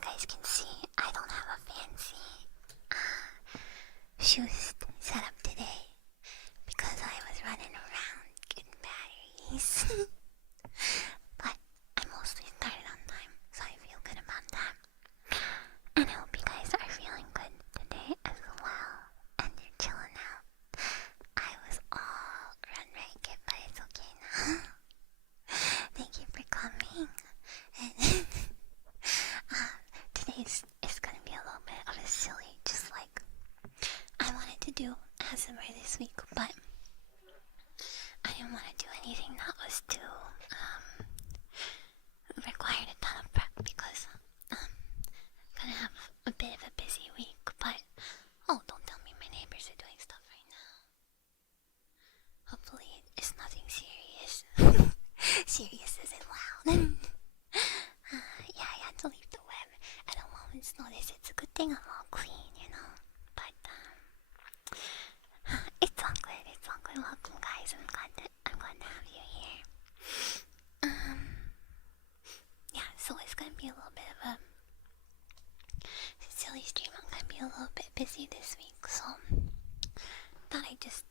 you guys can see, I don't have a fancy shoes set up today because I was running around getting batteries. But I mostly started on time, so I feel good about that. And I hope you guys are feeling good today as well, and you're chilling out. I was all run ragged, but it's okay now. Thank you for coming. And today is gonna be a little bit of a silly, just like I wanted to do ASMR this week, but I didn't want to do anything that was too required a ton of prep because I'm gonna have a bit of a busy week. But oh, don't tell me my neighbors are doing stuff right now. Hopefully it's nothing serious. Serious isn't loud. Yeah, I had to leave the web at a moment's notice. It's a good thing I'm all clean, you know. But it's all good. It's all good. Welcome, guys. I'm glad to have you here. Yeah. So it's gonna be a little bit of a silly stream. I'm gonna be a little bit busy this week, so thought I'd just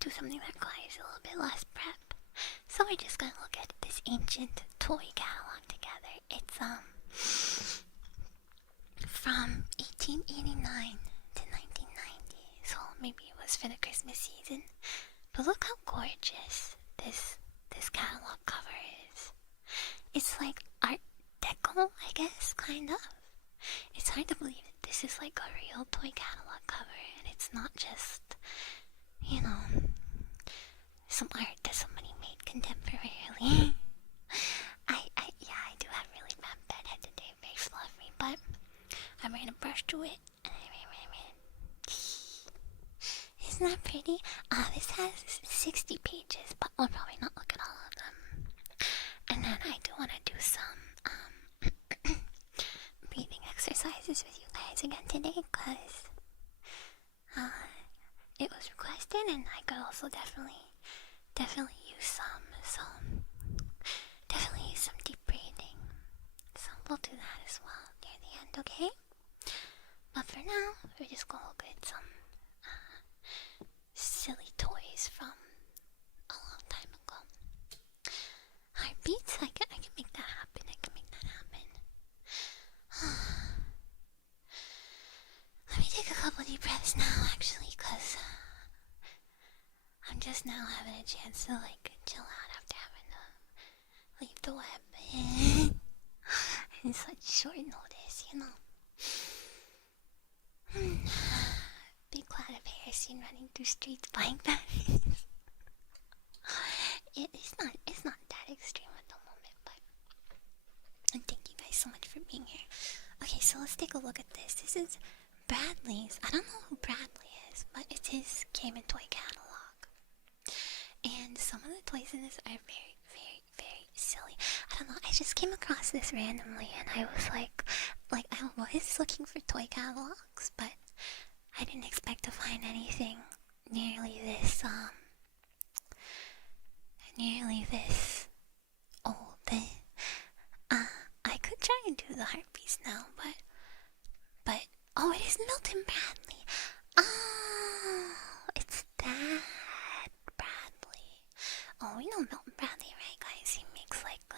do something that requires a little bit less prep. So we're just gonna look at this ancient toy catalog together. It's from 1889 to 1990, so maybe it was for the Christmas season. But look how gorgeous this catalog cover is. It's like Art Deco, I guess, kind of. It's hard to believe that this is like a real toy catalog cover, and it's not just, you know, some art that somebody made contemporarily. I do have really bad bedhead today, very fluffy, but I'm going to brush through it. Isn't that pretty? This has 60 pages, but we'll probably not look at all of them. And then I do want to do some breathing exercises with you guys again today, because it was requested, and I could also definitely use some. So definitely use some deep breathing. So we'll do that as well near the end, okay? But for now, we're just gonna look at some silly toys from a long time ago. Heartbeats, I can make that happen. Let me take a couple deep breaths now, actually, because I'm just now having a chance to like chill out after having to leave the web in such short notice, you know. Big cloud of hair seen running through streets buying batteries. It's not that extreme at the moment, but and thank you guys so much for being here. Okay, so let's take a look at this. This is Bradley's. I don't know who Bradley is, but it's his game and toy catalog. And some of the toys in this are very, very, very silly. I don't know, I just came across this randomly, and I was like I was looking for toy catalogs, but I didn't expect to find anything nearly this old. I could try and do the heartbeats now, but oh, it is Milton Bradley. Oh, it's that Bradley. Oh, we know Milton Bradley, right, guys? He makes like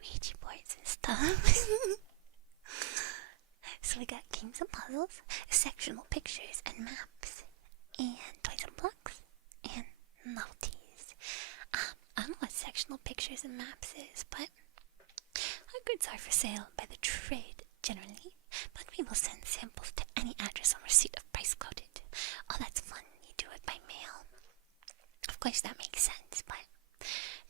Ouija boards and stuff. So we got games and puzzles, sectional pictures and maps, and toys and blocks, and novelties. I don't know what sectional pictures and maps is, but our goods are for sale by the trade generally, but we will send samples to any address on receipt of price quoted. Oh, that's fun. You do it by mail. Of course, that makes sense, but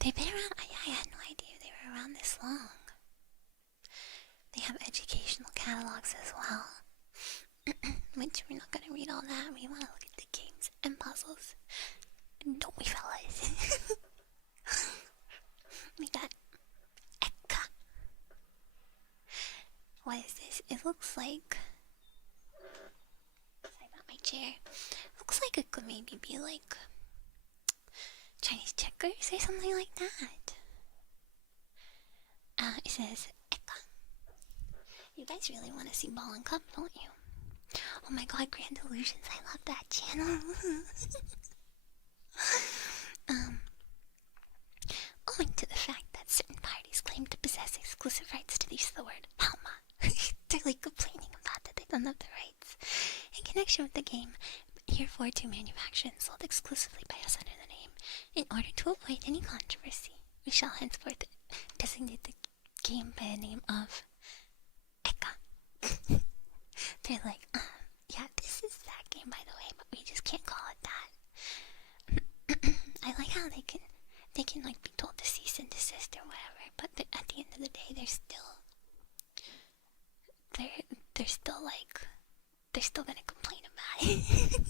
they've been around. I had no idea they were around this long. They have educational catalogs as well, which we're not going to read all that. We want to look at the games and puzzles. Don't we, fellas? We got Eka. What is this? It looks like... I got my chair. Looks like it could maybe be like Chinese checkers or something like that. It says Eka. You guys really want to see Ball and Cup, don't you? Oh my god, Grand Illusions, I love that channel. Owing to the fact that certain parties claim to possess exclusive rights to use the word Palma, they're like complaining about that they don't have the rights. In connection with the game, heretofore to manufacture and sold exclusively by us under the name, in order to avoid any controversy, we shall henceforth designate the game by the name of Eka. They're like, yeah, this is that game by the way, but we just can't call it that. I like how they can like be told to cease and desist or whatever, but at the end of the day, they're still gonna complain about it.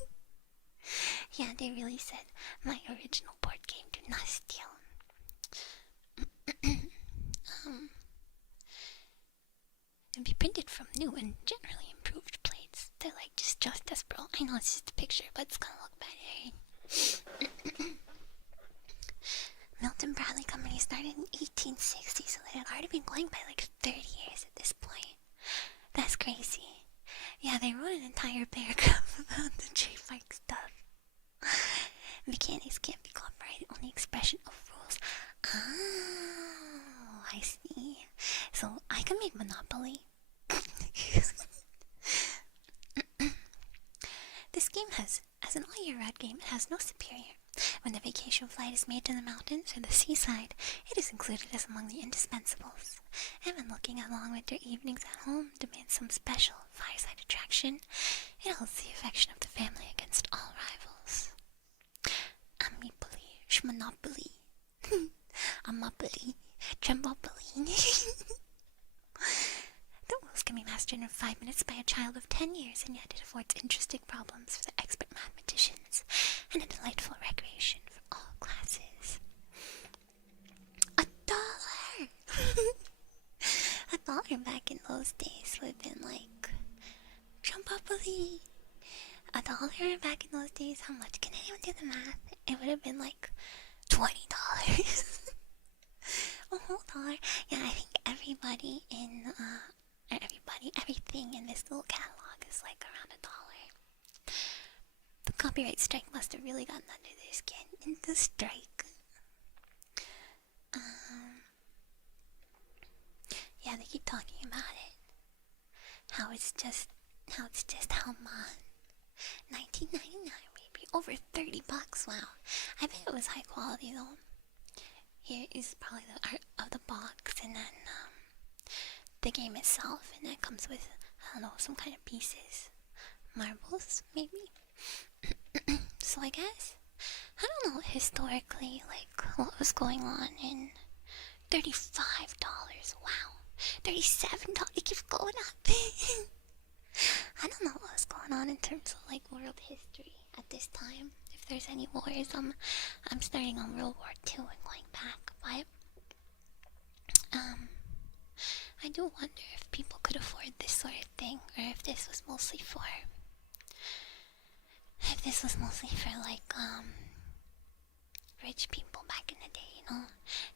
Yeah, they really said my original board game do not steal. And be printed from new and generally improved plates. They're like, just trust us, bro. I know it's just a picture, but it's gonna look better. Milton Bradley Company started in 1860, so they had already been going by like 30 years at this point. That's crazy. Yeah, they wrote an entire paragraph about the trademark stuff. Mechanics can't be copyrighted, only expression of rules. Oh, I see. So I can make Monopoly. This game as an all-year-round game, it has no superior. When the vacation flight is made to the mountains or the seaside, it is included as among the indispensables. And when looking at long winter evenings at home demands some special fireside attraction, it holds the affection of the family against all rivals. Amipoli, Shmonopoly, Amopoly, Trembopoly. The rules can be mastered in 5 minutes by a child of 10 years, and yet it affords interesting problems for the expert mathematicians and a delightful recreation for all classes. $1! $1 back in those days would have been like Trumpopoly. $1 back in those days, how much? Can anyone do the math? It would have been like $20. A whole dollar. Yeah, I think everything in this little catalog is like around $1. The copyright strike must have really gotten under their skin. In the strike. Yeah, they keep talking about it. How it's just how much? $19.99 maybe. Over $30. Wow. I bet it was high quality though. Here is probably the art of the box, and then the game itself, and that comes with, I don't know, some kind of pieces. Marbles, maybe? So I guess, I don't know historically, like, what was going on in $35. Wow. $37, it keeps going up. I don't know what was going on in terms of, like, world history at this time. If there's any wars, I'm starting on World War II and going back, but I do wonder if people could afford this sort of thing, or if this was mostly for like rich people back in the day, you know?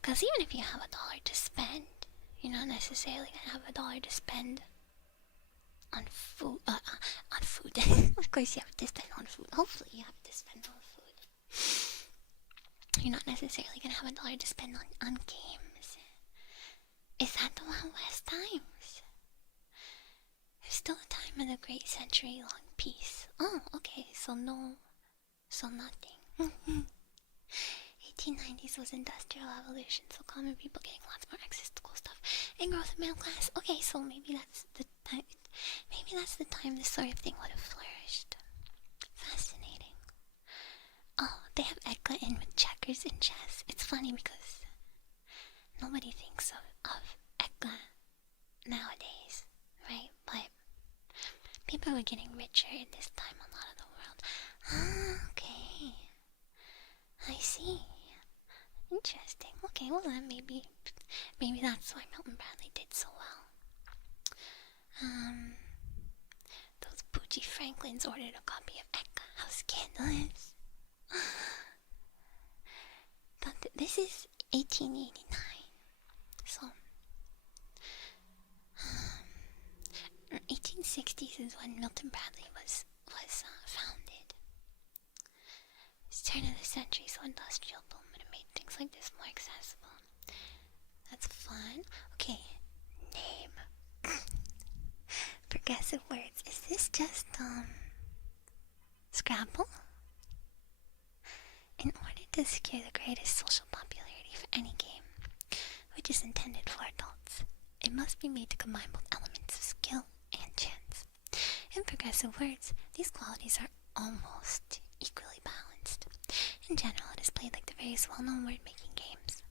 Because even if you have $1 to spend, you're not necessarily gonna have $1 to spend on food. On food. Of course, you have to spend on food. Hopefully, you have to spend on food. You're not necessarily gonna have $1 to spend on games. Is that the Wild West times? There's still a time of the great century-long peace. Oh, okay. So nothing. 1890s was industrial evolution, so common people getting lots more access to cool stuff, and growth of middle class. Okay, so maybe that's the time. Maybe that's the time this sort of thing would have flourished. Fascinating. Oh, they have Edka in with checkers and chess. It's funny because nobody thinks of Edka nowadays, right? But people were getting richer in this time a lot of the world. Ah, okay. I see. Interesting. Okay, well then maybe that's why Milton Bradley did so well. Those bougie Franklins ordered a copy of Eka. How scandalous. This is 1889. So, 1960s is when Milton Bradley was founded. It's turn of the century, so industrial boom would have made things like this more accessible. That's fun. Okay, name. Progressive words. Is this just Scrabble? In order to secure the greatest social popularity for any game, which is intended for adults, it must be made to combine both elements of skill and chance. In progressive words, these qualities are almost equally balanced. In general, it is played like the various well-known word-making games.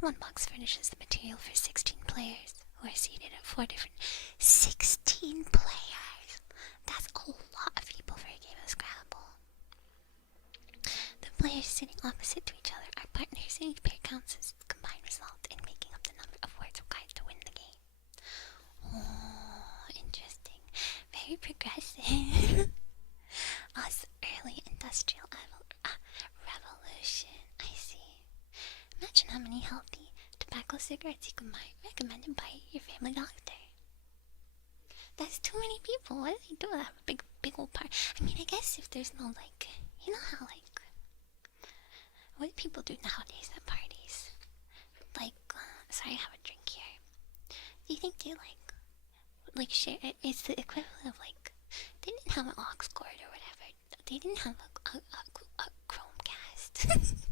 One box furnishes the material for 16 players, who are seated at 4 different... 16 players! That's a lot of people for a game of Scrabble. The players sitting opposite to each other are partners, and each pair counts as the combined result in making up the number of words required to win the game. Oh, interesting. Very progressive. Us early industrial revolution. I see. Imagine how many healthy tobacco cigarettes you can buy, recommended by your family doctor. That's too many people. What do they do? Have a big old party? I mean, I guess if there's no, like, you know how, like, what do people do nowadays at parties? Like, sorry, I have a drink here. Do you think they, like share it? It's the equivalent of, like, they didn't have an aux cord or whatever. They didn't have a Chromecast.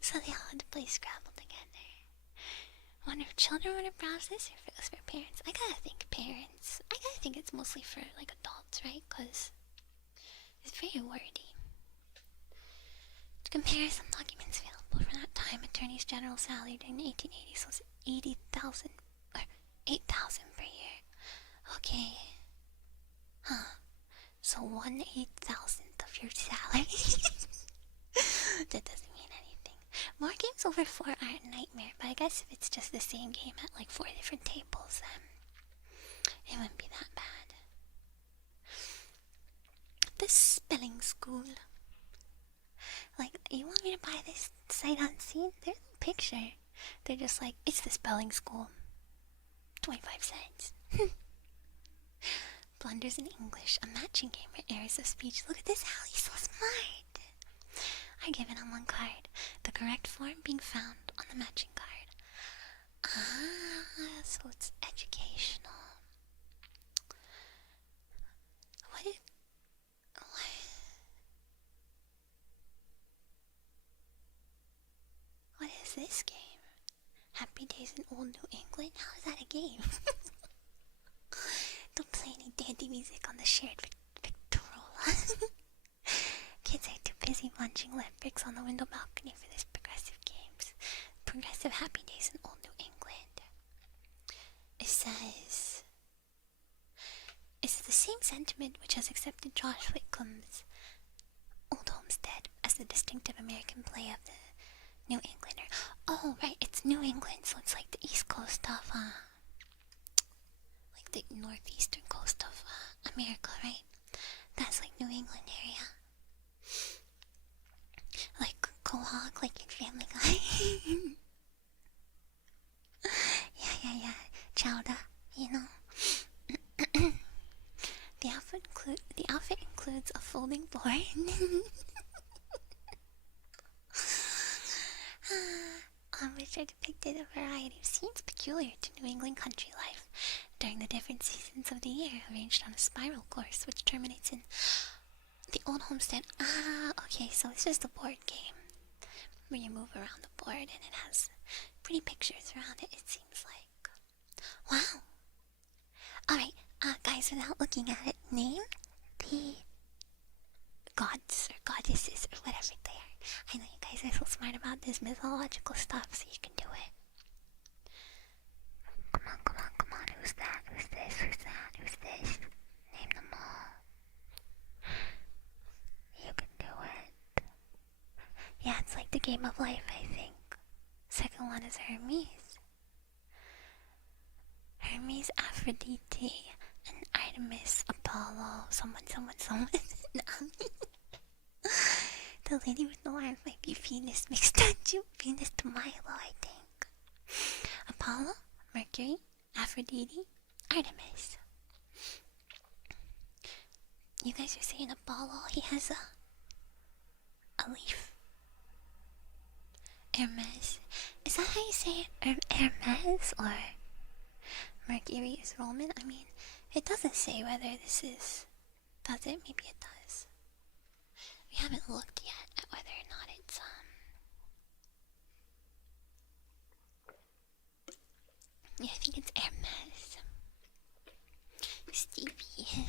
So they all had to play Scrabble together. I wonder if children would have browsed this or if it was for parents. I gotta think parents. I gotta think it's mostly for, like, adults, right? Because it's very wordy. To compare some documents available from that time, Attorney's General salary during the 1880s was 80,000 or 8,000 per year. Okay. Huh. So 1/8,000th of your salary. That doesn't mean anything. More games over 4 aren't a nightmare, but I guess if it's just the same game at like 4 different tables, then it wouldn't be that bad. The spelling school. Like, you want me to buy this sight unseen? There's no picture. They're just like, it's the spelling school. 25 cents. Blunders in English, a matching game where errors of speech. Look at this, Allie's so smart. I give it on one card. The correct form being found on the matching card. Ah, so it's educational. What is this game? Happy Days in Old New England? How is that a game? Don't play any dandy music on the shared Victrola. Kids are too busy munching lip bricks on the window balcony for this progressive games. Progressive Happy Days in Old New England. It says, it's the same sentiment which has accepted Josh Whitcomb's Old Homestead as the distinctive American play of the New Englander. Oh, right, it's New England, so it's like the east coast of, like the northeastern coast of, America, right? That's like New England area. Like Quahog, like in Family Guy. Yeah. Chowder, you know. The outfit includes a folding board. On which are depicted a variety of scenes peculiar to New England country life during the different seasons of the year, arranged on a spiral course which terminates in the old homestead. Ah, okay, so it's just a board game where you move around the board and it has pretty pictures around it, it seems like. Wow. Alright, guys, without looking at it, name the gods or goddesses or whatever they are. I know you guys are so smart about this mythological stuff, so you can do it. Come on, who's that? Who's this? Who's that? Who's this? Name them all. You can do it. Yeah, it's like the game of life, I think. Second one is Hermes. Hermes, Aphrodite, and Artemis, Apollo, someone. The lady with no arms might be Venus mixed into Venus to Milo, I think. Apollo, Mercury, Aphrodite, Artemis. You guys are saying a ball. He has a leaf. Hermes. Is that how you say it? Hermes or Mercury is Roman? I mean, it doesn't say whether this is. Does it? Maybe it does. We haven't looked yet at whether or not it's Yeah, I think it's Hermes. Stevie.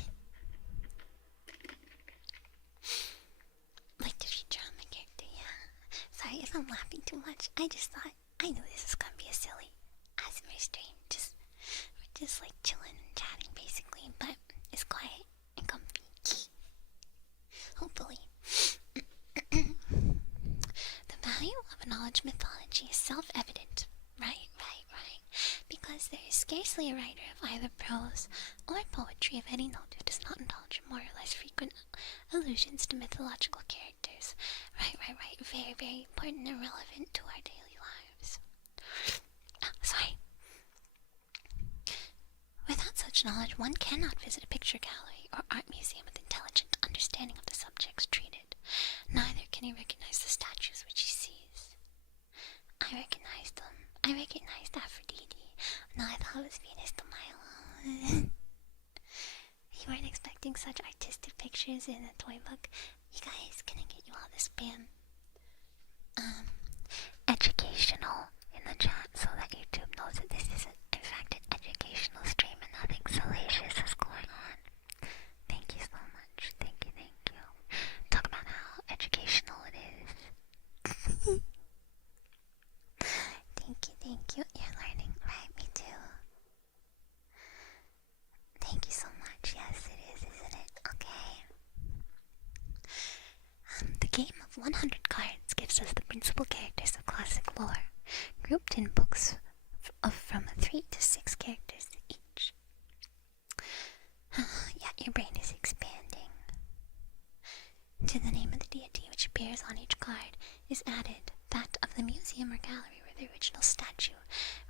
Like the future of my character, yeah. Sorry if I'm laughing too much. I just thought, I knew this was gonna be a silly ASMR stream. We're just like chilling and chatting basically, but it's quiet and comfy. Hopefully. The value of knowledge mythology is self-evident. Right. Because there is scarcely a writer of either prose or poetry of any note who does not indulge in more or less frequent allusions to mythological characters. Right. Very, very important and relevant to our daily lives. Sorry. Without such knowledge, one cannot visit a picture gallery or art museum with intelligent understanding of the subjects treated. Neither can he recognize the statues which he sees. I recognized them. I recognized Aphrodite. No, I thought it was Venus de Milo. You weren't expecting such artistic pictures in a toy book. You guys, can I get you all the spam? Educational in the chat so that YouTube knows that this is in fact an educational stream and nothing salacious is going on. Thank you so much. Thank you. Talk about how educational it is. Thank you. You're learning, right? Me too. Thank you so much. Yes, it is, isn't it? Okay. The game of 100 cards gives us the principal characters of classic lore, grouped in books of from 3 to 6 characters each. Yeah, your brain is expanding. To the name of the deity which appears on each card is added that of the museum or gallery where the original statue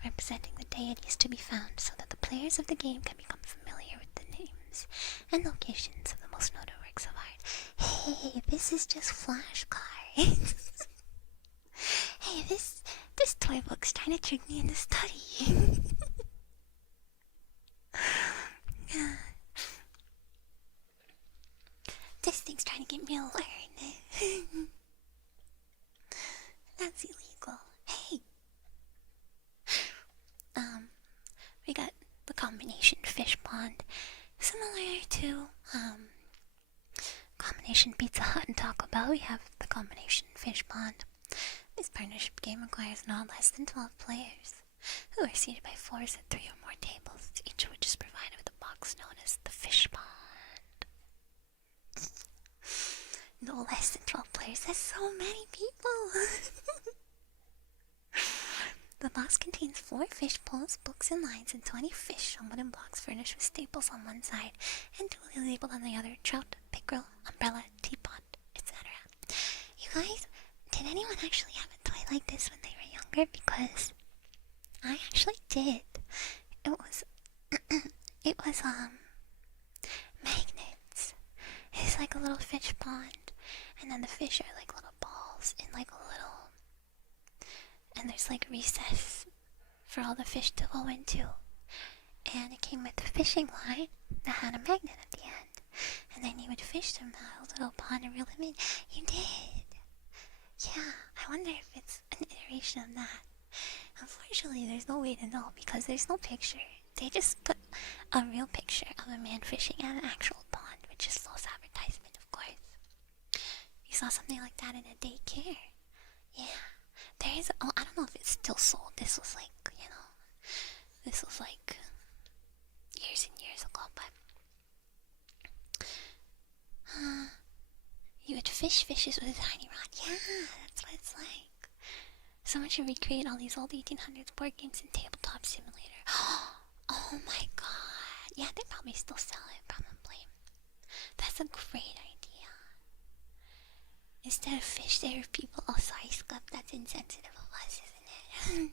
representing the deity is to be found, so that the players of the game can become familiar with the names and locations of the most noted works of art. Hey, this is just flashcards. Hey, this toy book's trying to trick me into studying. This thing's trying to get me to learn. That's illegal. Hey. We got the combination fish pond, similar to combination Pizza Hut and Taco Bell. We have the combination fish pond. This partnership game requires not less than 12 players, who are seated by fours at 3 or more tables, each of which is provided with a box known as the fish pond. No less than 12 players. That's so many people. The box contains 4 fish poles, books and lines, and 20 fish on wooden blocks furnished with staples on one side and duly labeled on the other: trout, pickerel, umbrella, teapot, etc. You guys, did anyone actually have a toy like this when they were younger? Because I actually did. It was magnets. It's like a little fish pond, and then the fish are like little balls in like a little, and there's like a recess for all the fish to go into. And it came with a fishing line that had a magnet at the end. And then you would fish them out of a little pond and reel them in. You did. Yeah, I wonder if it's an iteration of that. Unfortunately, there's no way to know because there's no picture. They just put a real picture of a man fishing at an actual pond, which is false advertisement, of course. You saw something like that in a daycare. Yeah. There's, I don't know if it's still sold. This was like, years and years ago, but you would fish fishes with a tiny rod. Yeah, that's what it's like. Someone should recreate all these old 1800s board games in Tabletop Simulator. Oh my god. Yeah, they probably still sell it, probably. That's a great idea. Instead of fish, there are people. Oh, sorry, Scrub, that's insensitive of us, isn't it?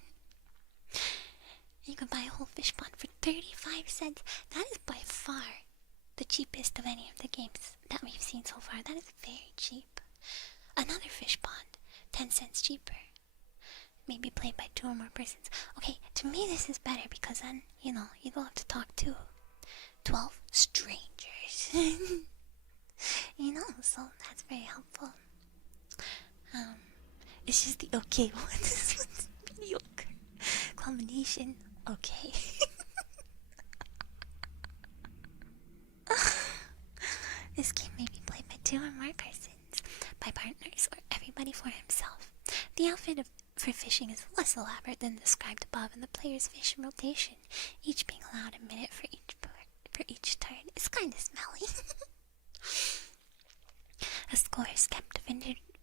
You can buy a whole fish pond for 35 cents. That is by far The cheapest of any of the games that we've seen so far. That is very cheap. Another fish pond, 10 cents cheaper. Maybe played by 2 or more persons. Okay, to me this is better because then, you know, you don't have to talk to 12 strangers. You know, so that's very helpful. It's just the okay one. This one's mediocre. Combination, okay. This game may be played by 2 or more persons, by partners, or everybody for himself. The outfit for fishing is less elaborate than described above, and the player's fish in rotation, each being allowed a minute for each turn, is kind of smelly. A score is kept of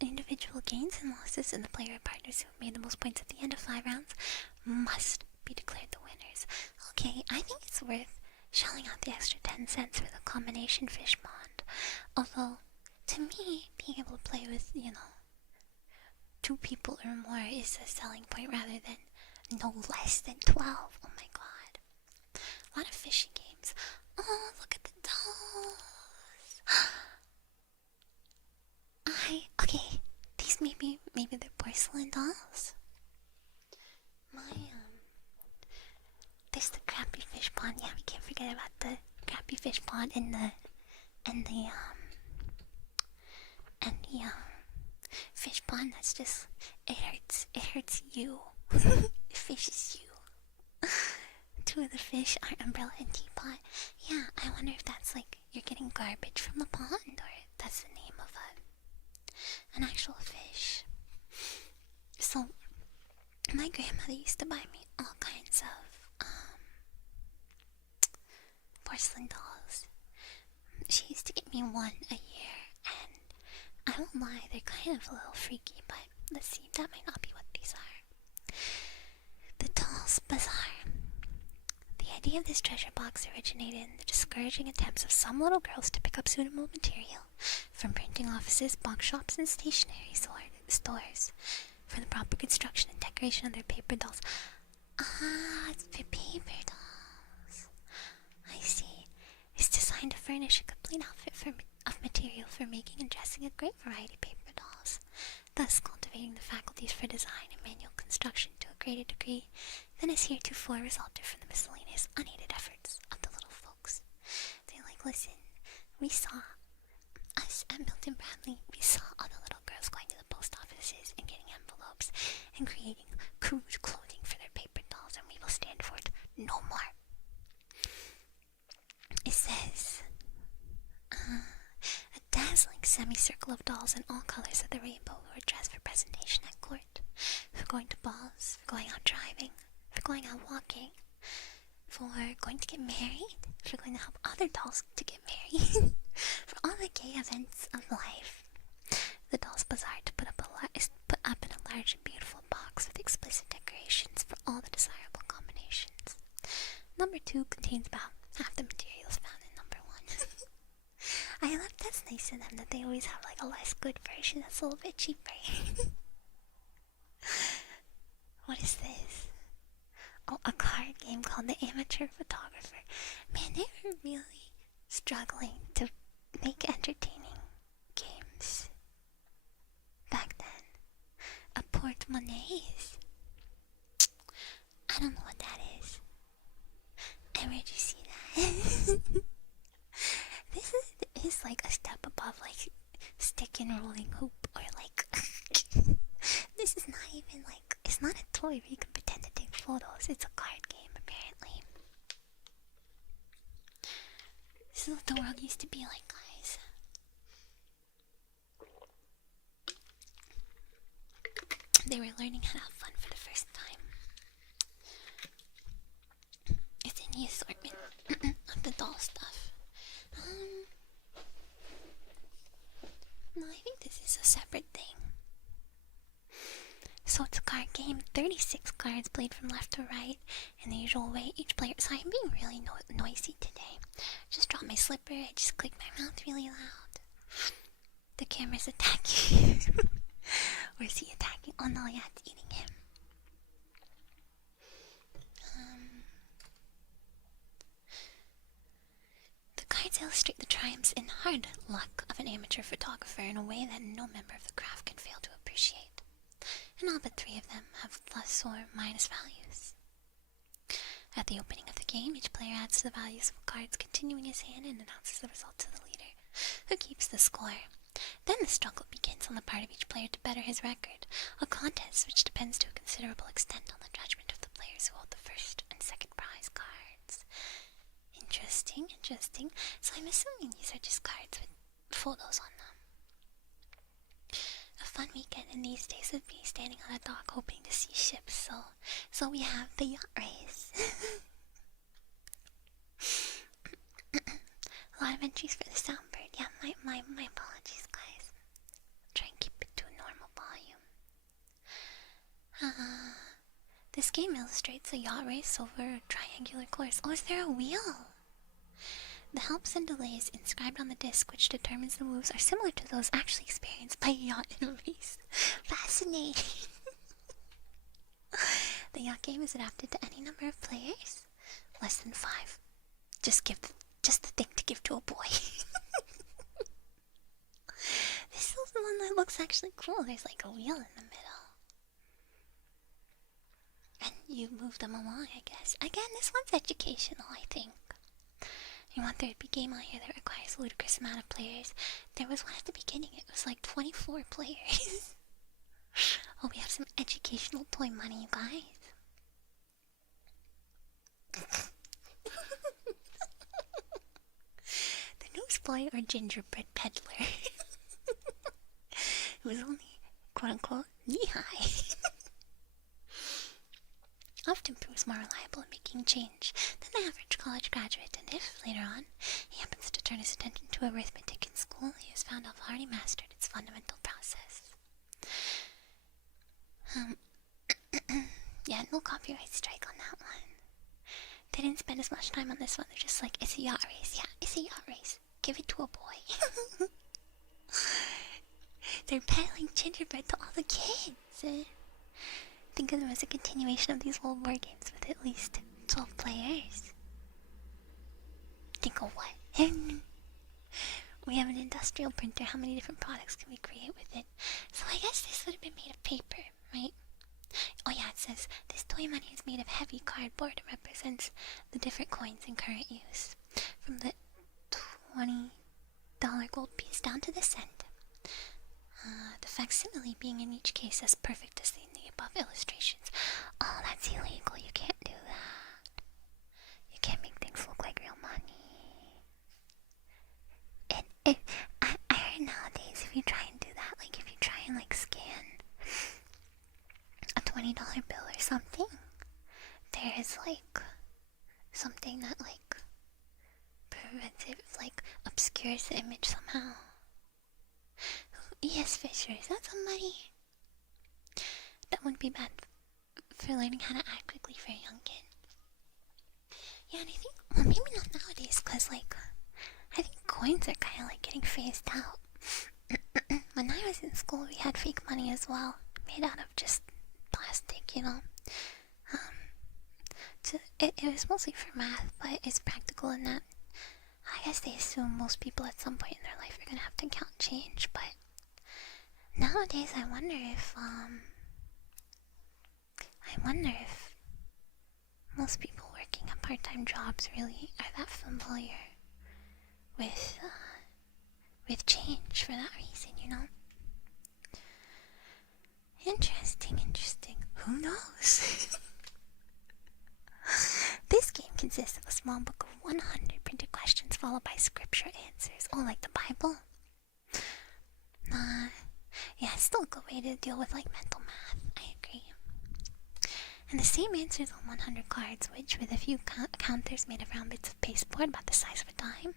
individual gains and losses, and the player or partners who have made the most points at the end of 5 rounds must be declared the winners. Okay, I think it's worth shelling out the extra 10 cents for the combination fish pond. Although, to me, being able to play with, 2 people or more is a selling point rather than no less than 12. Oh my god. A lot of fishing games. Oh, look at the dolls. Okay, these maybe they're porcelain dolls. There's the crappy fish pond. Yeah, we can't forget about the crappy fish pond and the fish pond that's just, it hurts you. It fishes you. 2 of the fish are umbrella and teapot. Yeah, I wonder if that's like you're getting garbage from the pond, or that's the name of an actual fish. So my grandmother used to buy me all kinds of porcelain dolls. She used to get me 1 a year, and I won't lie, they're kind of a little freaky, but let's see, that might not be what these are. The Dolls Bazaar. The idea of this treasure box originated in the discouraging attempts of some little girls to pick up suitable material from printing offices, box shops, and stationery stores for the proper construction and decoration of their paper dolls. Ah, it's for paper dolls. I see. It's designed to furnish a complete outfit of material for making and dressing a great variety of paper dolls, thus cultivating the faculties for design and manual construction to a greater degree than has heretofore resulted from the miscellaneous unaided efforts of the little folks. They're like, listen, we saw us at Milton Bradley, we saw all the little girls going to the post offices and getting envelopes and creating crude clothing for their paper dolls, and we will stand for it no more. It says, a dazzling semicircle of dolls in all colors of the rainbow who are dressed for presentation at court, for going to balls, for going out driving, for going out walking, for going to get married, for going to help other dolls to get married, for all the gay events of life. The Dolls Bazaar is put up in a large and beautiful box with explicit decorations for all the desirable combinations. Number 2 contains about half the materials found in number 1. I love that's nice of them that they always have like a less good version that's a little bit cheaper. What is this? Oh, a card game called The Amateur Photographer. Man, they were really struggling to make entertaining games back then. A portemonnaie. I don't know what that is. And where'd you see that? This is like a step above like stick and rolling hoop, or like this is not even like, it's not a toy where you can pretend to take photos. It's a card game apparently. This is what the world used to be like, guys. They were learning how to have fun for the first time. It's in the assortment of the doll stuff. No, I think this is a separate thing. So it's a card game, 36 cards played from left to right in the usual way. Each player. So I'm being really noisy today. Just dropped my slipper. I just clicked my mouth really loud. The camera's attacking you. Or is he attacking? Oh no, yeah, it's eating him. cards illustrate the triumphs and hard luck of an amateur photographer in a way that no member of the craft can fail to appreciate. And all but 3 of them have plus or minus values. At the opening of the game, each player adds to the values of cards continuing his hand and announces the result to the leader, who keeps the score. Then the struggle begins on the part of each player to better his record, a contest which depends to a considerable extent on the judgment of the players who hold the first and second prize cards. Interesting. So I'm assuming these are just cards with photos on them. A fun weekend in these days would be standing on a dock hoping to see ships, so we have the Yacht Race. A lot of entries for the soundbird. Yeah, my apologies, guys. Try and keep it to a normal volume. This game illustrates a yacht race over a triangular course. Oh, is there a wheel? The helps and delays inscribed on the disc, which determines the moves, are similar to those actually experienced by a yacht in a race. Fascinating. The yacht game is adapted to any number of players. Less than 5. Just the thing to give to a boy. This is the one that looks actually cool. There's like a wheel in the middle. And you move them along, I guess. Again, this one's educational, I think. You want there to be a game on here that requires a ludicrous amount of players. There was one at the beginning. It was like 24 players. Oh, we have some educational toy money, you guys. The newsboy or gingerbread peddler who was only quote-unquote knee-high often proves more reliable in making change than the average college graduate, and if, later on, he happens to turn his attention to arithmetic in school, he has found out already mastered its fundamental process. Yeah, no copyright strike on that one. They didn't spend as much time on this one. They're just like, it's a yacht race. Yeah, it's a yacht race. Give it to a boy. They're peddling gingerbread to all the kids. Think of them as a continuation of these old war games with at least 12 players. Think of what? We have an industrial printer. How many different products can we create with it? So I guess this would have been made of paper, right? Oh yeah, it says this toy money is made of heavy cardboard and represents the different coins in current use, from the $20 gold piece down to the cent. The facsimile being in each case as perfect as in the above illustrations. Oh, that's illegal. You can't do that. You can't make things look like real money. I heard nowadays if you try and do that, like if you try and like scan a $20 bill or something, there is like something that like prevents it, like obscures the image somehow. Yes, Fisher, is that somebody? That wouldn't be bad for learning how to act quickly for a young kid. Yeah, and I think, well, maybe not nowadays, because like I think coins are kind of like getting phased out. When I was in school, we had fake money as well, made out of just plastic, you know. So it was mostly for math, but it's practical in that I guess they assume most people at some point in their life are gonna have to count change, but nowadays I wonder if most people working at part-time jobs really are that familiar with change for that reason, you know? Interesting. Who knows? This game consists of a small book of 100 printed questions followed by scripture answers. Oh, like the Bible? Yeah, it's still a good way to deal with like mental math. I agree. And the same answers on 100 cards, which, with a few counters made of round bits of pasteboard about the size of a dime,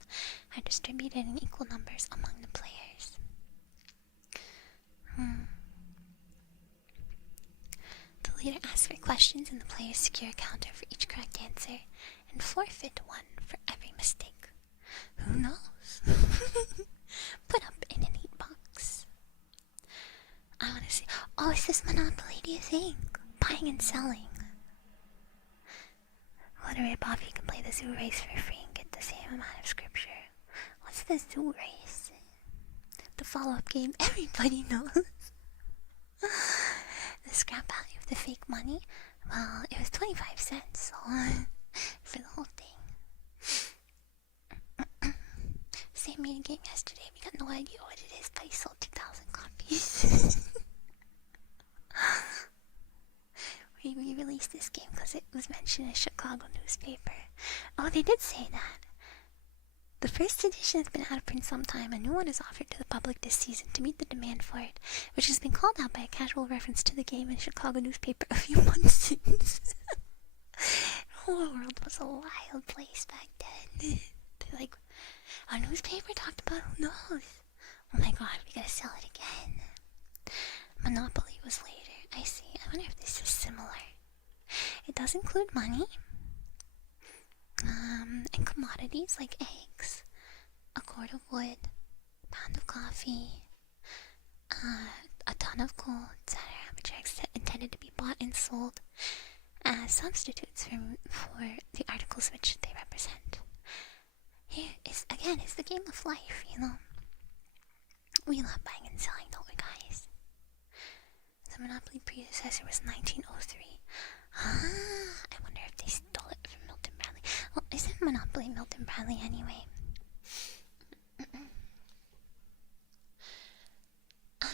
are distributed in equal numbers among the players. The leader asks for questions, and the players secure a counter for each correct answer, and forfeit one for every mistake. Who knows? Put up in a neat box. I want to see. Oh, is this Monopoly, do you think? Buying and selling. What a rip-off, you can play the zoo race for free and get the same amount of scripture. the Zoo Race. The follow-up game everybody knows. The scrap value of the fake money, well, it was 25 cents, so for the whole thing. Same made a game yesterday. We got no idea what it is, but he sold 2,000 copies. We re-released this game because it was mentioned in a Chicago newspaper. Oh, they did say that. The first edition has been out of print some time. A new one is offered to the public this season to meet the demand for it, which has been called out by a casual reference to the game in a Chicago newspaper a few months since. The whole world was a wild place back then. They're like, our newspaper talked about who knows. Oh my god, we gotta sell it again. Monopoly was later. I see. I wonder if this is similar. It does include money. And commodities like eggs, a quart of wood, a pound of coffee, a ton of coal, etc., which are intended to be bought and sold as substitutes for the articles which they represent. Here is, again, it's the game of life, you know. We love buying and selling, don't we, guys? The Monopoly predecessor was 1903. I wonder if they stole it from Milton Bradley. Well, isn't Monopoly Milton Bradley anyway?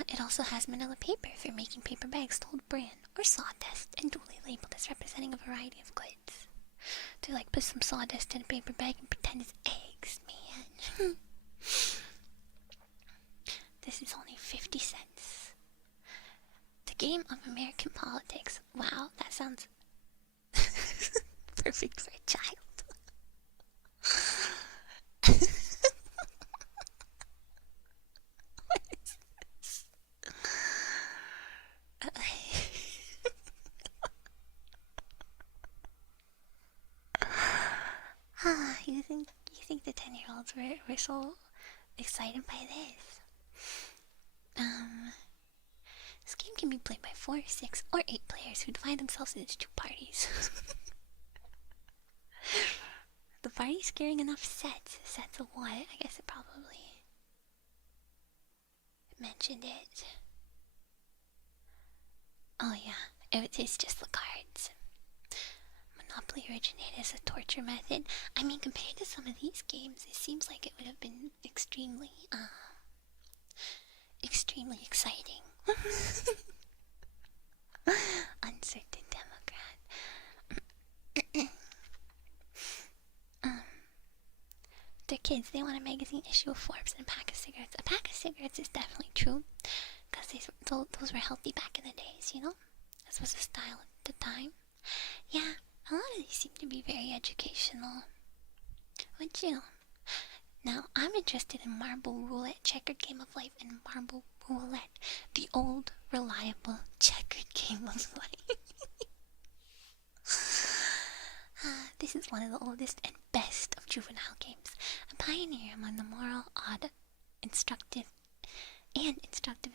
It also has manila paper for making paper bags to hold bran or sawdust and duly labeled as representing a variety of goods. To like put some sawdust in a paper bag and pretend it's eggs, man. This is only 50 cents. The Game of American Politics. Wow, that sounds perfect for a child. What is this? You think the 10-year-olds were so excited by this? This game can be played by 4, 6, or 8 players who divide themselves into 2 parties. The party's carrying enough sets. Sets of what? I guess it probably mentioned it. Oh yeah, it's just the cards. Monopoly originated as a torture method. I mean, compared to some of these games, it seems like it would have been extremely exciting. Uncertain Democrat. They're kids, they want a magazine issue of Forbes and a pack of cigarettes. A pack of cigarettes is definitely true, because those were healthy back in the days, you know? This was the style at the time. Yeah, a lot of these seem to be very educational. But you know, now I'm interested in Marble Roulette, Checkered Game of Life, and Marble Roulette, the old, reliable, checkered game of life. This is one of the oldest and best of juvenile games, a pioneer among the moral, odd, instructive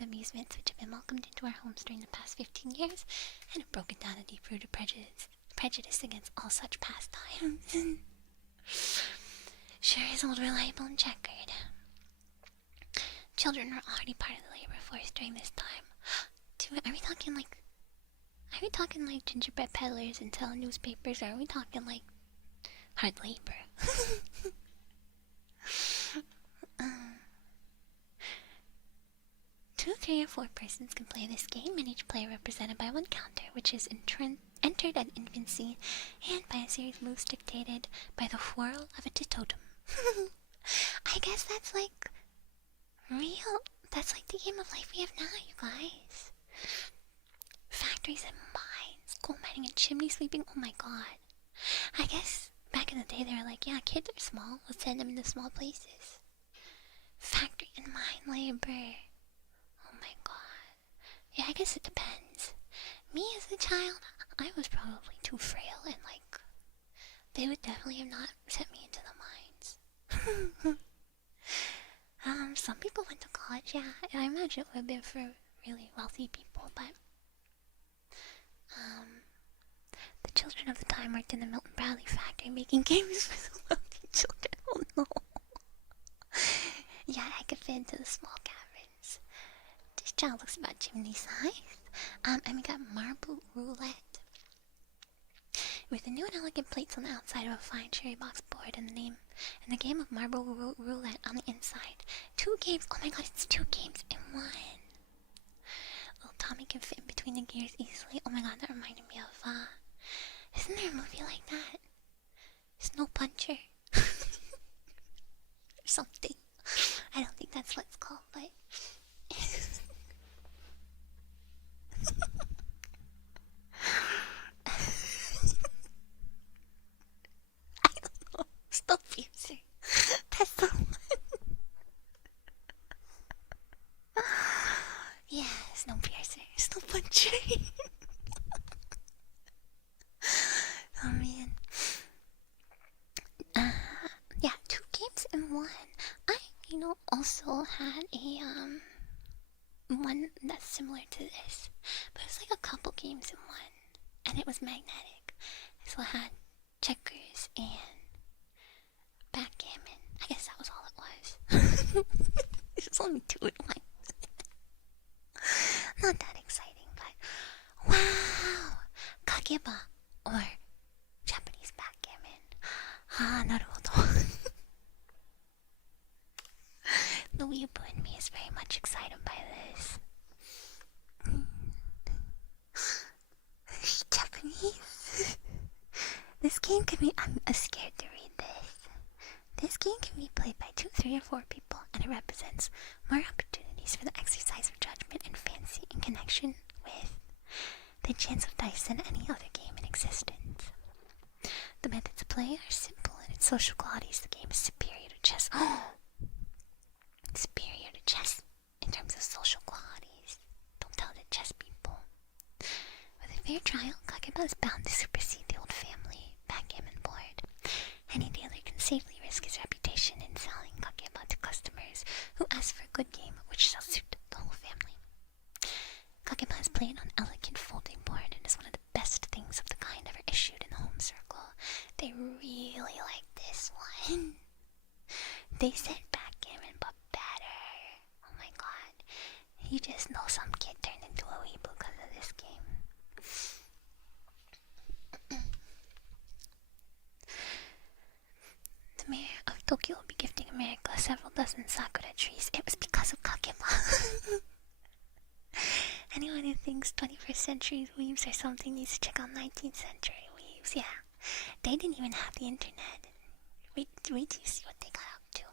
amusements which have been welcomed into our homes during the past 15 years and have broken down a deep-rooted prejudice against all such pastimes. Sure is old, reliable, and checkered. Children are already part of the labor force during this time. Are we talking like gingerbread peddlers and selling newspapers, or are we talking like hard labor? 2, 3, or 4 persons can play this game, and each player represented by one counter, which is entered at infancy, and by a series of moves dictated by the whirl of a totem. I guess that's like the game of life we have now, you guys. Factories and mines, coal mining and chimney sweeping, oh my god. I guess back in the day they were like, yeah, kids are small, let's send them into small places. Factory and mine labor. Oh my god. Yeah, I guess it depends. Me as a child, I was probably too frail, and like, they would definitely have not sent me into the mines. Some people went to college, yeah, I imagine it would have been for really wealthy people, but the children of the time worked in the Milton Bradley factory making games for the wealthy children. Oh no. any size. And we got marble roulette with the new and elegant plates on the outside of a fine cherry box board and the game of marble roulette on the inside. 2 games. Oh my god, it's 2 games in one. Little Tommy can fit in between the gears easily. Oh my god, that reminded me of isn't there a movie like that? Snow Puncher. Or something. I don't think that's what it's called, but I don't know. Stop using. That's so yeah, Snowpiercer, Snow Puncher. Oh man. Yeah, 2 games in one. I, also had a one that's similar to this, but it's like a couple games in one, and it was magnetic. So it had checkers and backgammon. I guess that was all it was. It was only 2 in one. Not that exciting, but wow! Kageba, or Japanese backgammon. Naruhodo. The weeaboo in me is very much excited by this. Japanese. This game can be. I'm scared to read this. This game can be played by 2, 3, or 4 people, and it represents more opportunities for the exercise of judgment and fancy in connection with the chance of dice than any other game in existence. The methods of play are simple in its social qualities. The game is superior to chess. Superior to chess in terms of social qualities. Don't tell the chess people. With a fair trial, Kageba is bound to supersede the old family backgammon board. Any dealer can safely risk his reputation in selling Kageba to customers who ask for a good game which shall suit the whole family. Kageba is played on elegant folding board and is one of the best things of the kind ever issued in the home circle. They really like this one. They said backgammon, but better. Oh my god. You just know some kid turned into a weeaboo because of this game. The mayor of Tokyo will be gifting America several dozen sakura trees. It was because of Kageba. Anyone who thinks 21st century weaves or something needs to check out 19th century weaves. Yeah, they didn't even have the internet. Wait till you see what they got up to.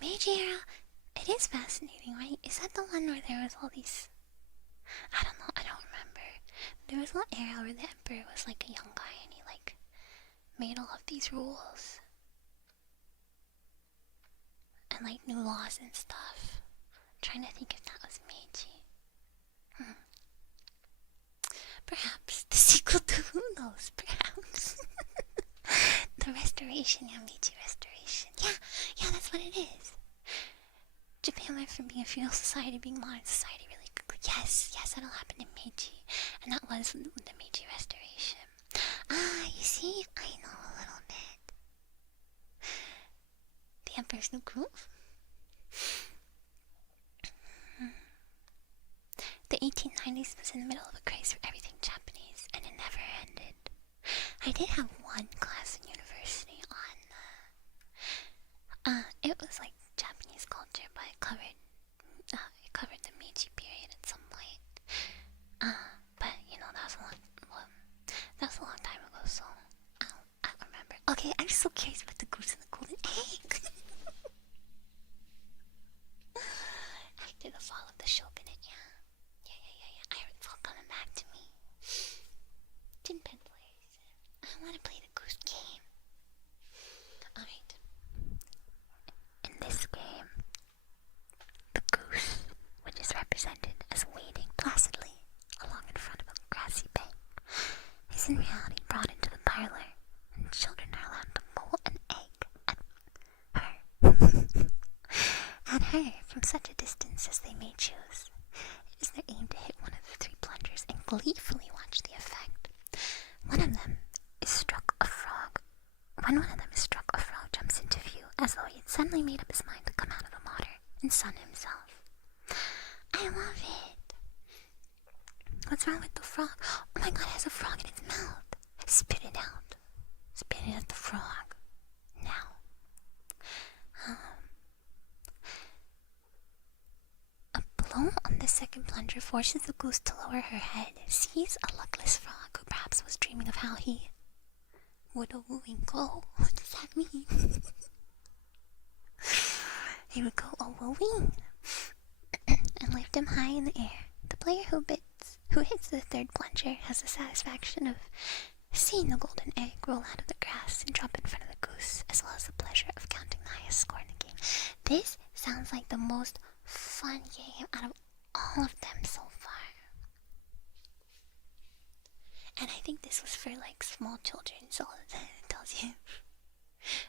Meiji era, it is fascinating, right? Is that the one where there was all these... I don't know, I don't remember. There was one era where the emperor was like a young guy and he like made all of these rules. And like new laws and stuff. I'm trying to think if that was Meiji. Perhaps the sequel to who knows, perhaps. The restoration, yeah, Meiji restoration. Yeah, that's what it is. Japan went from being a feudal society to being a modern society really quickly. Yes, that'll happen in Meiji. And that was the Meiji restoration. You see, I know a little bit. The Emperor's New Groove. The 1890s was in the middle of a craze for everything Japanese, and it never ended. I did have one class in university on, it was like Japanese culture, but it covered the Meiji period at some point. But that was a long time ago, so I don't remember. Okay, I'm so curious about the goose and the golden egg. After the fall of the shogunate, yeah. It's all coming back to me. Jinpen plays. I want to play the Goose Game. Alright. In this game, the goose, which is represented as wading placidly along in front of a grassy bank, is in reality brought into the parlor, and children are allowed to bowl an egg at her from such a distance as they may choose. It is their aim to hit one of the 3 plungers and gleefully watch the effect. When one of them is struck, a frog jumps into view as though he had suddenly made up his mind to come out of the water and sun himself. I love it. What's wrong with the frog? Oh my god, it has a frog in its mouth. Spit it out. Spit it at the frog. Now. A blow on the second plunger forces the goose to lower her head. Sees a luckless frog who perhaps was dreaming of how he would a wooing go. What does that mean? He would go a wooing and lift him high in the air. The player who hits the third plunger has the satisfaction of seeing the golden egg roll out of the grass and drop in front of the goose, as well as the pleasure of counting the highest score in the game. This sounds like the most fun game out of all of them so far. And I think this was for like small children, so it tells you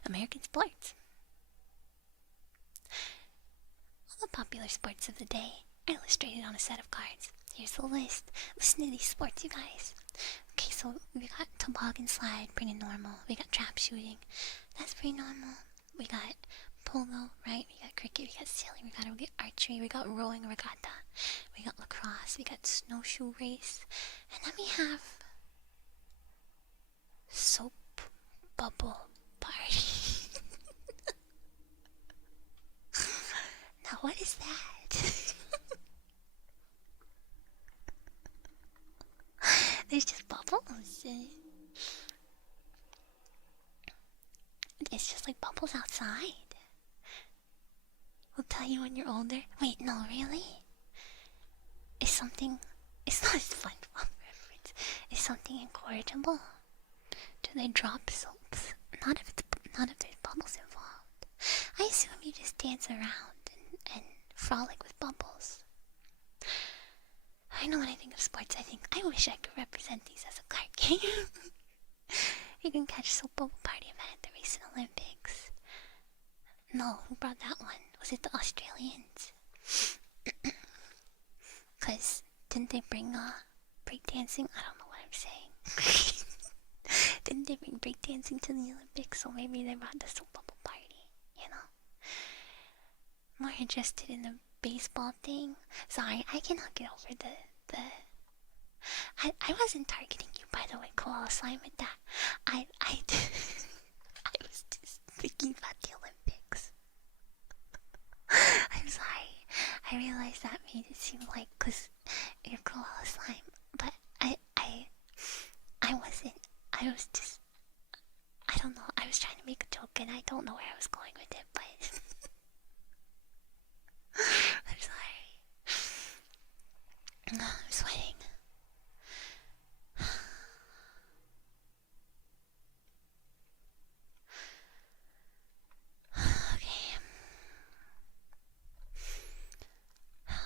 American sports. All the popular sports of the day are illustrated on a set of cards. Here's the list. Listen to these sports, you guys. Okay, so we got toboggan slide, pretty normal. We got trap shooting, that's pretty normal. We got polo, right? We got cricket, we got sailing, we got archery, we got rowing regatta, we got lacrosse, we got snowshoe race, and then we have soap bubble party. Now what is that? There's just bubbles. It's just like bubbles outside. We'll tell you when you're older. Wait, no, really? It's not as fun reference. Is something incorrigible? Do they drop soaps? Not if there's bubbles involved. I assume you just dance around and frolic with bubbles. I know when I think of sports, I wish I could represent these as a card game. You can catch soap bubble party event at the recent Olympics. No, who brought that one? Was it the Australians? Cause didn't they bring breakdancing? I don't know what I'm saying. Didn't they bring breakdancing to the Olympics? So maybe they brought the soap bubble party, you know? More interested in the baseball thing. Sorry, I cannot get over the I wasn't targeting you, by the way, Koala Slime, with that. I was just thinking about the Olympics. I'm sorry. I realized that made it seem like, cause you're Koala Slime, but I wasn't. I was just, I don't know. I was trying to make a joke and I don't know where I was going with it, but I'm sorry. I'm sweating.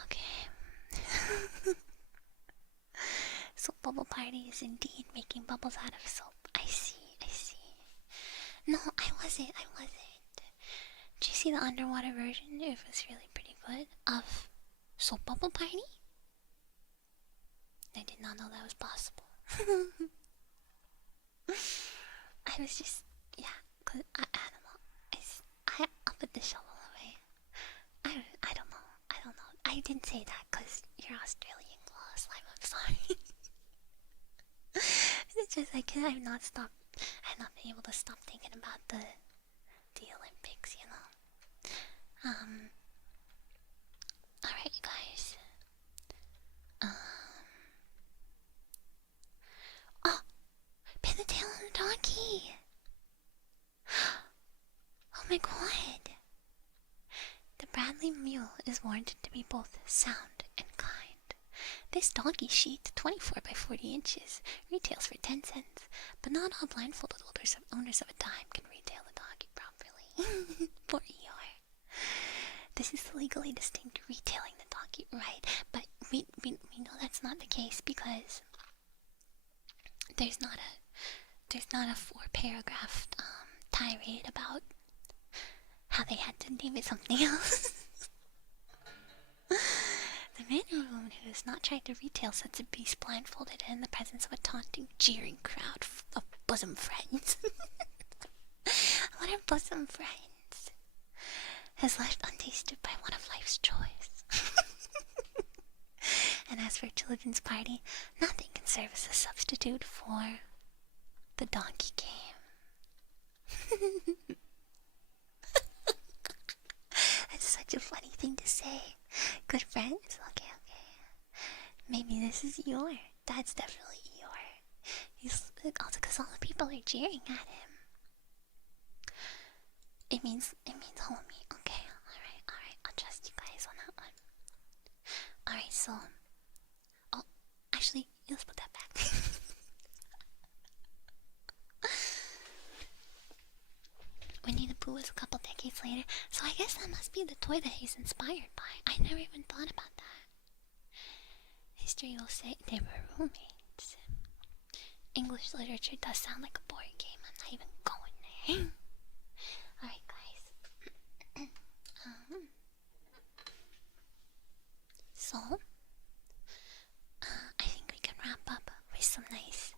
Okay. Soap bubble party is indeed making bubbles out of soap. I see. No, I wasn't. Did you see the underwater version? It was really pretty good. Of soap bubble party? I did not know that was possible. I was just, yeah, cause I don't know. I'll put the shovel away. I don't know. I didn't say that because you're Australian, Koala Slime. I'm sorry. It's just I've not been able to stop thinking about the Olympics, you know. Alright, you guys. Oh! Pin the tail on the donkey! Oh my god! The Bradley mule is warranted to be both sound and kind. This donkey sheet, 24 by 40 inches, retails for 10 cents, but not all blindfolded owners of a dime can retail the donkey properly. Poor Eeyore. This is legally distinct retailing the donkey, right? But we know that's not the case because there's not a 4-paragraph tirade about how they had to name it something else. The man or woman who has not tried to retail such a beast blindfolded and in the presence of a taunting, jeering crowd of bosom friends. What are bosom friends? is left untasted by one of life's joys. And as for children's party, nothing can serve as a substitute for the donkey game. That's such a funny thing to say. Good friends? Okay. Maybe this is Eeyore. That's definitely Eeyore. He's also because all the people are jeering at him. It means homie. Okay, alright. I'll trust you guys on that one. Alright, so actually, let's put that back. Winnie the Pooh was a couple decades later, so I guess that must be the toy that he's inspired by. I never even thought about that. History will say they were roommates. English literature does sound like a board game. I'm not even going there. Alright, guys. So, I think we can wrap up with some nice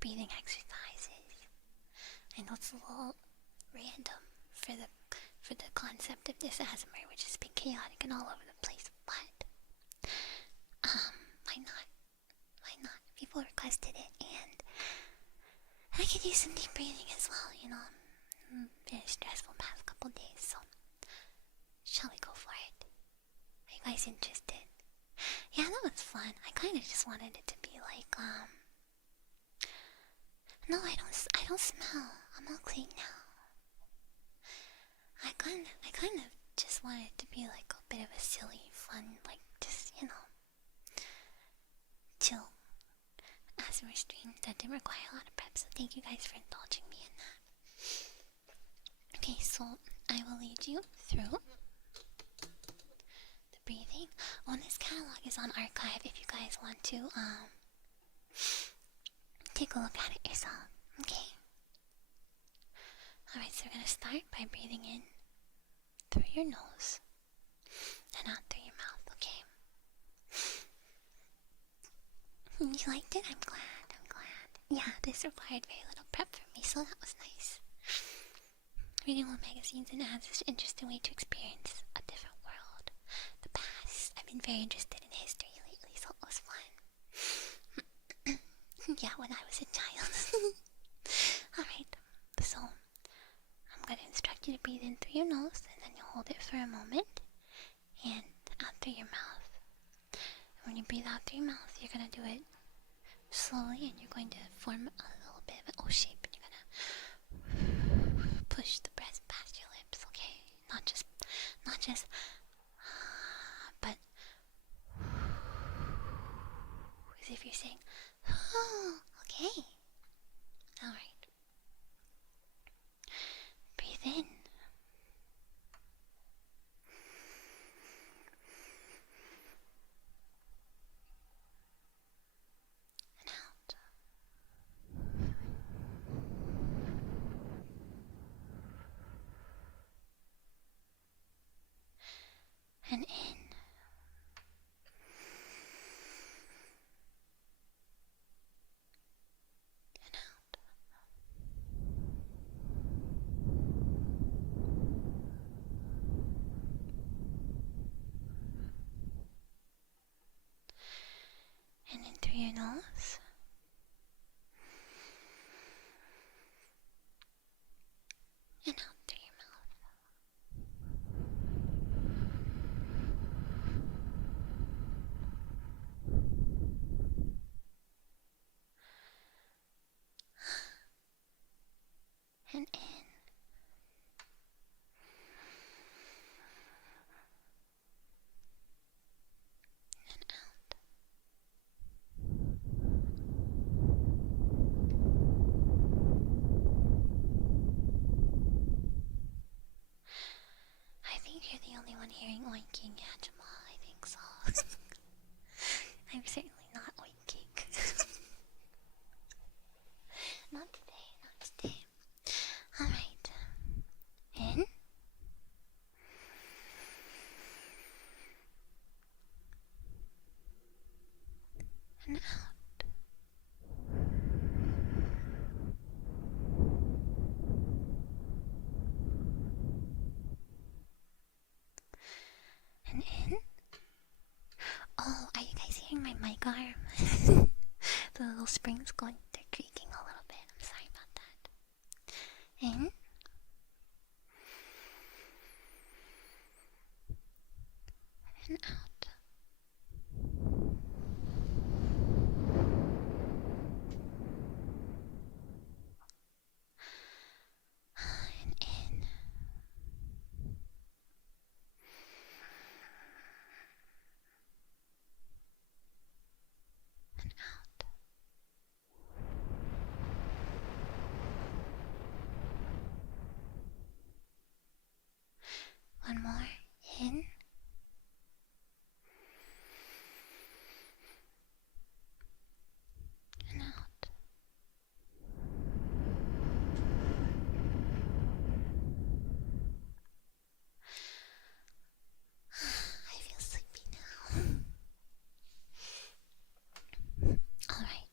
breathing exercises. I know it's a little random for the concept of this ASMR, which has been chaotic and all over the place, but why not? People requested it, and I could use some deep breathing as well. I'm very stressful past couple days, so shall we go for it? Are you guys interested? Yeah, that was fun. I kind of just wanted it to be like no, I don't smell. I'm all clean now. I kind of just wanted it to be like a bit of a silly, fun, like just chill ASMR stream that didn't require a lot of prep. So thank you guys for indulging me in that. Okay, so I will lead you through the breathing. This catalog is on archive if you guys want to take a look at it yourself. Okay. Alright, so we're gonna start by breathing in through your nose and out through your mouth, okay? You liked it? I'm glad. Yeah, this required very little prep for me, so that was nice. Reading old magazines and ads is an interesting way to experience a different world. The past. I've been very interested in history lately, so it was fun. Yeah, when I was a child. Alright, so I'm going to instruct you to breathe in through your nose, and then you hold it for a moment, and out through your mouth. And when you breathe out through your mouth, you're going to do it slowly, and you're going to form a little bit of an O shape, and you're going to push the breath past your lips, okay? Not just, but as if you're saying, oh, okay. Alright. Breathe in. And out. And in. And out. And in through your nose. And out through your mouth. And in. And out. I think you're the only one hearing oinking, yeah, Jamal. I think so. I'm certainly not oinking. Not today. Alright. In. And out. the little springs going, they're creaking a little bit. I'm sorry about that. In. And out. And in. And out. One more. In. And out. I feel sleepy now. Alright.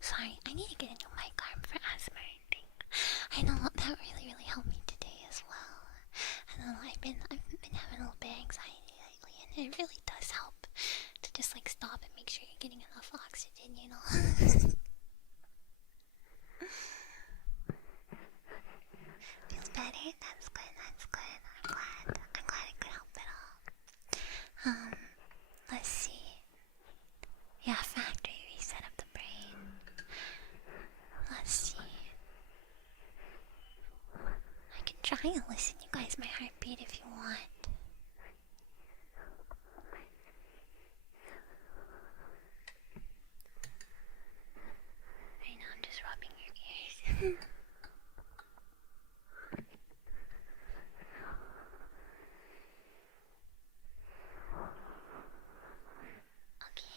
Sorry, I need to get a new mic arm for asthma, I think. I know that really helped me today as well. I don't know, I've been having a little bit of anxiety lately, and it really does help to just like stop and make sure you're getting enough oxygen, you know. Feels better? That's good, that's good. I'm glad it could help at all. Let's see. Yeah, factory reset of the brain. Let's see. I can try and listen you guys my heartbeat if you want. Right now I'm just rubbing your ears. Okay.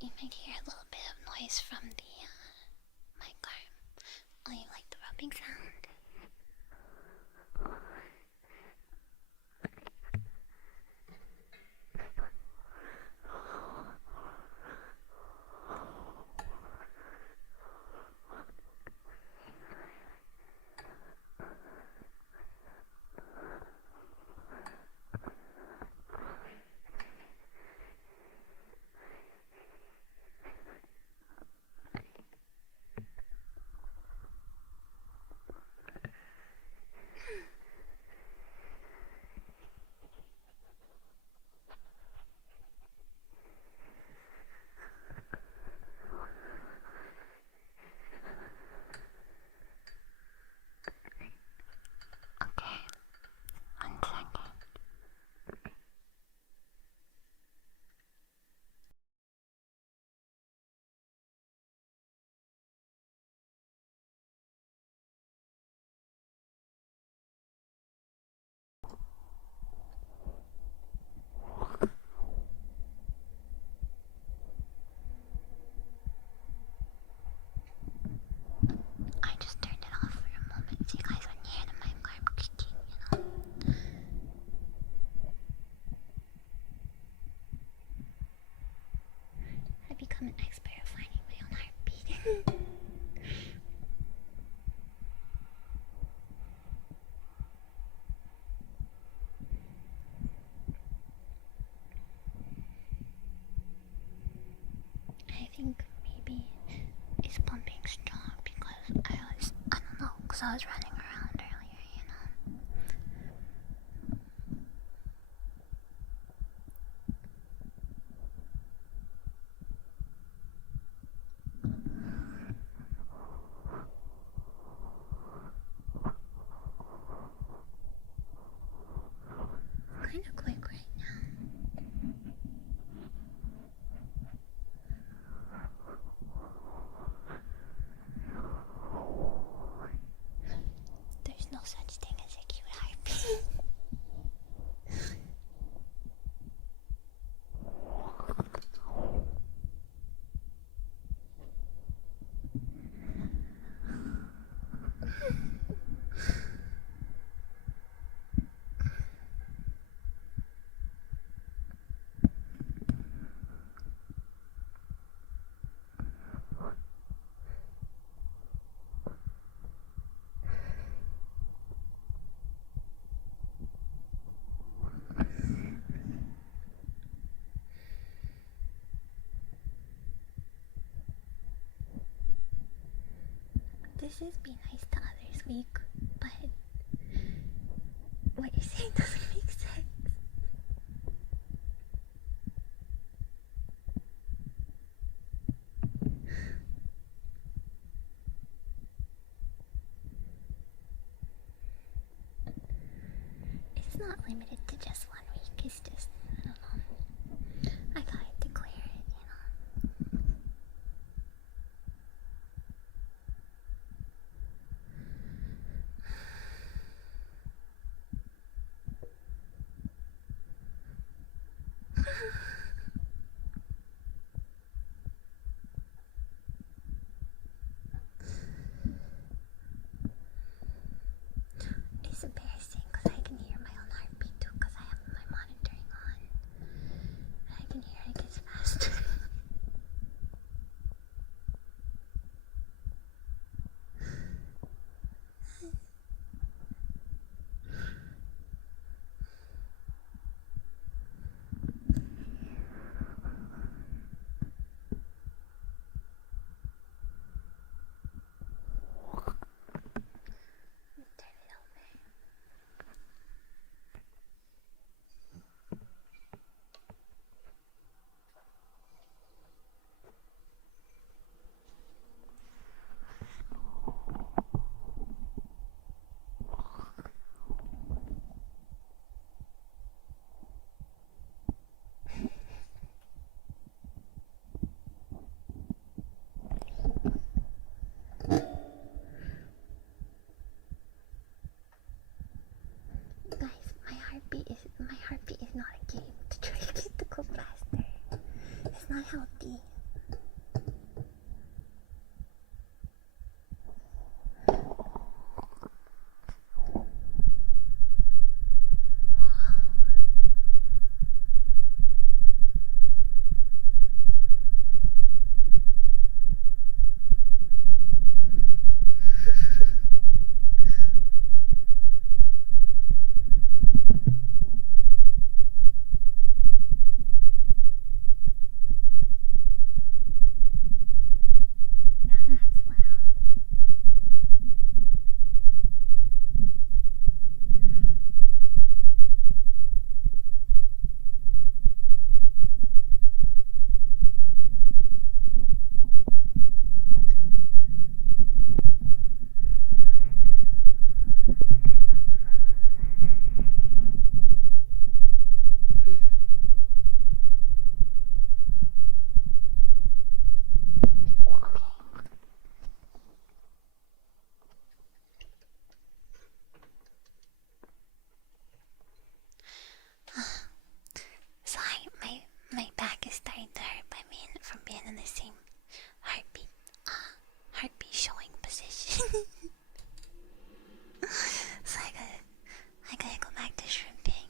You might hear a little bit of noise from the mic arm. Oh, you like the rubbing sound? I just turned it off for a moment so you guys wouldn't hear the mic arm creaking, you know. I've become an expert at finding my own heartbeat. I think maybe it's pumping strong because I don't know, because I was running around earlier, you know. Kind of quick right now. this is be nice to others week, but what you're saying doesn't make sense. It's not limited to just 1 week, it's just, I don't know. I thought I'd declare it, you know. It's embarrassing because I can hear my own heartbeat too because I have my monitoring on. And I can hear it gets faster. Turn it over. Guys, my heartbeat is not a game to try to get to go faster. It's not healthy. Now that's loud. Sorry, my back is starting to hurt by me from being in the same heartbeat showing position. So I gotta go back to shrimping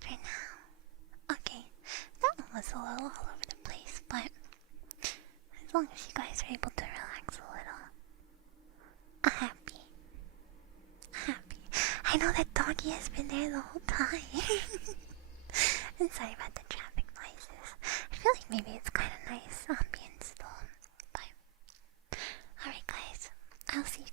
for now. Okay, that one was a little all over the place, but as long as you guys are able to relax a little, I'm happy. I know that doggy has been there the whole time. And sorry about the traffic noises. I feel like maybe it's kind of nice ambience though. But alright guys, I'll see